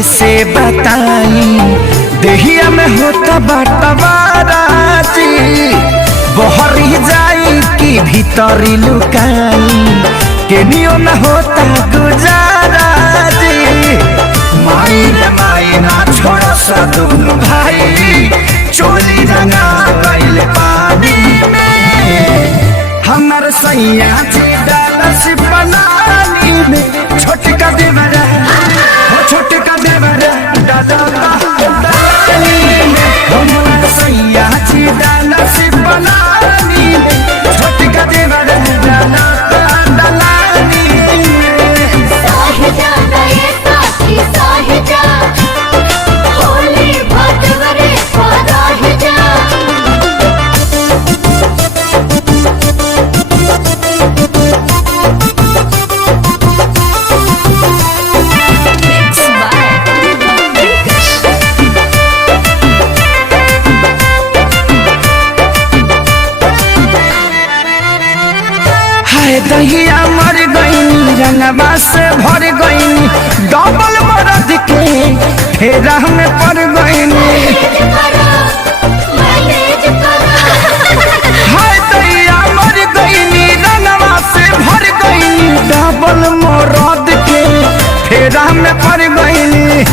कैसे बताई देहिया में होता बटवाराजी बहरी जाई कि भीतरी लुकाई केनियो न होता गुजाराजी माई रे माई ना छोड़ सा दोनों भाई चोली रंगा गइल पानी में हमर सैया जी डालस बनानी में छोटका देवरा छोटका देवरा दादा दानी में हमर सैया जी डालस बनानी में छोटका देवरा दादा दानी में साहिजा गए साथी साहिजा होली भटवरे साहिजा दहिया मर गईनी रंगवा से भर गईनी डबल मरद के फेरा में पड़ गईनी हाय दहिया मर गईनी रंगवा से भर गईनी डबल मरद के फेरा में पड़ गईनी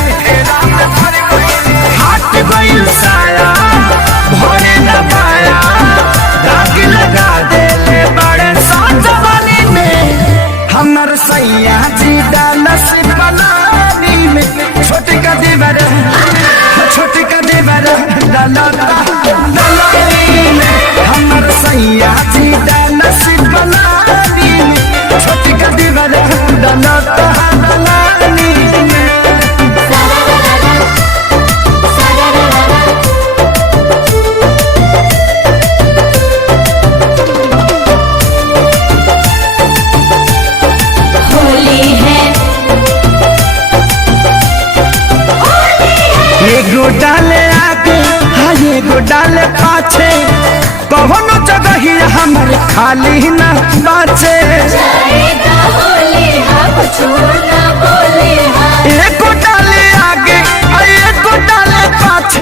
हाथ गईल साया भरे न पाया दाग लगा देले बड़े साजवानी में हमर सैया जी डालस बनानी में छोटका देवरा दलानी में हमर सैया जी डालस बनानी में छोटका देवरा दलानी में एगो डाले आगे हाँ एगो डाले पाछे कौनो जगह ही हमर खाली न बाचे एगो डाले आगे एगो डाले पाछे